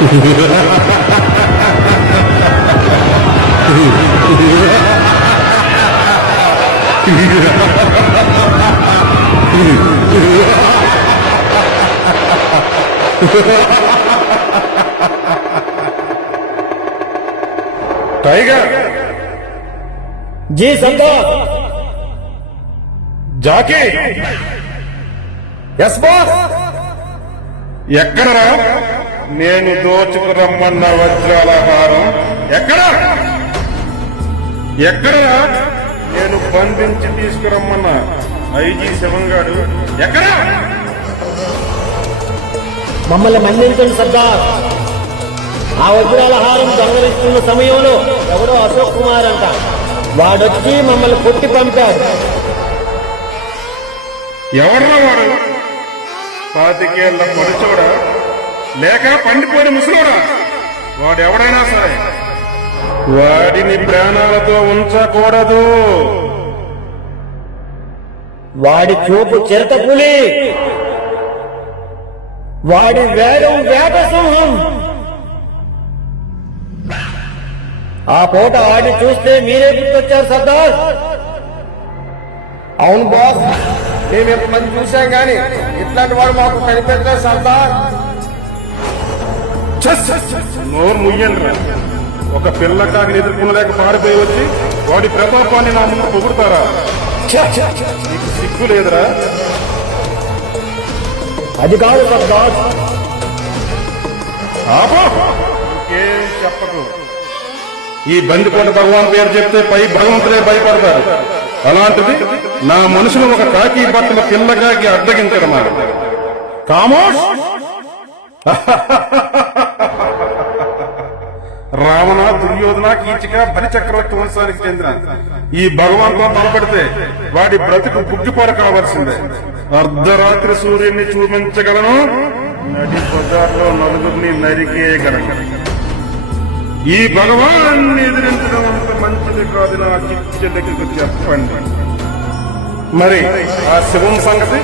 Tiger जी सरदार। जाके yes boss. ఎక్కడరా నేను దోచుకురమ్మన్న వజ్రాల హారం? ఎక్కడరా నేను బంధించి తీసుకురమ్మన్న ఐజీ శివంగాడు? ఎక్కడా? మమ్మల్ని మన్నించండి సర్దార్. ఆ వజ్రాల హారం దొంగలిస్తున్న సమయంలో ఎవడో అశోక్ కుమార్ అంట, వాడొచ్చి మమ్మల్ని కొట్టి పంపాడు. ఎవడ్రా వాడు? 25 ఏళ్ల పొడిచోడా లేక పండిపోయిన ముసలోడా? వాడెవడైనా సరే వాడిని ప్రాణాలతో ఉంచకూడదు. వాడి చూపు చిరతపులి, వాడి వేగం వేట సింహం. ఆ పూట వాడిని చూస్తే మీరే గుర్తొచ్చారు సర్దార్. అవును బాస్, మేము ఎంతమంది చూసాం గాని ఇట్లాంటి వాడు మాకు కనిపెట్టలేదు సర్దార్. నోరు ముయ్యండ్రా. ఒక పిల్లకాకి ఎదుర్కొనలేక పారిపోయి వచ్చి వాడి ప్రతాపాన్ని నా ముందు పొగుడతారా? నీకు సిగ్గు లేదురా? అది కాదు సర్దార్. ఆపో, ఇంకేం చెప్పకు. ఈ బందిపోట భగవాన్ పేరు చెప్తే పై భగవంతులే భయపడతారు. అలాంటిది నా మనుషులు ఒక కాకి బట్టల పిల్లగాకి అడ్డగించడమా? కామోష్! రావణ, దుర్యోధన, కీచక, బలిచక్రవర్తి వంశానికి చెందిన ఈ భగవంతుతో తలపడితే వాడి బ్రతుకు బుగ్గిపోర కావాల్సిందే. అర్ధరాత్రి సూర్యుడిని చూపించగలను, నడి బజార్లో నలుగురిని నరికేయగలను. ఈ భగవాన్ని ఎదిరించడం అంత మంచిది కాదు నా చిచ్చలకి చెప్పండి. మరి ఆ శివం సంగతి?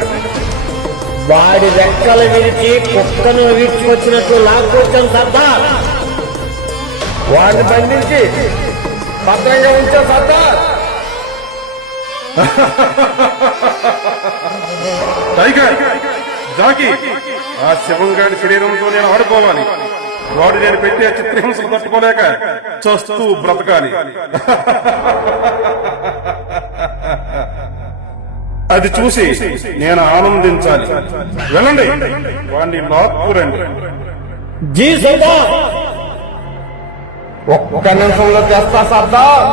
వాడి రెక్కలు విరిచి కుక్కను విడిచి వచ్చినట్లు లాక్కొచ్చాం సర్దార్. వాడిని బంధించి భద్రంగా ఉంచాం సర్దార్. టైగర్, జాకీ, ఆ శివంగాడి శరీరంతో నేను ఆడుకోవాలి. వాడు నేను పెట్టే చిత్రహింసలు తట్టుకోలేక చస్తూ బ్రతకాలి. అది చూసి నేను ఆనందించాలి. వెళ్ళండి, వాడిని లాక్కురండి. జీ సర్దార్. ఒక్క నిమిషంలో చేస్తా సర్దార్.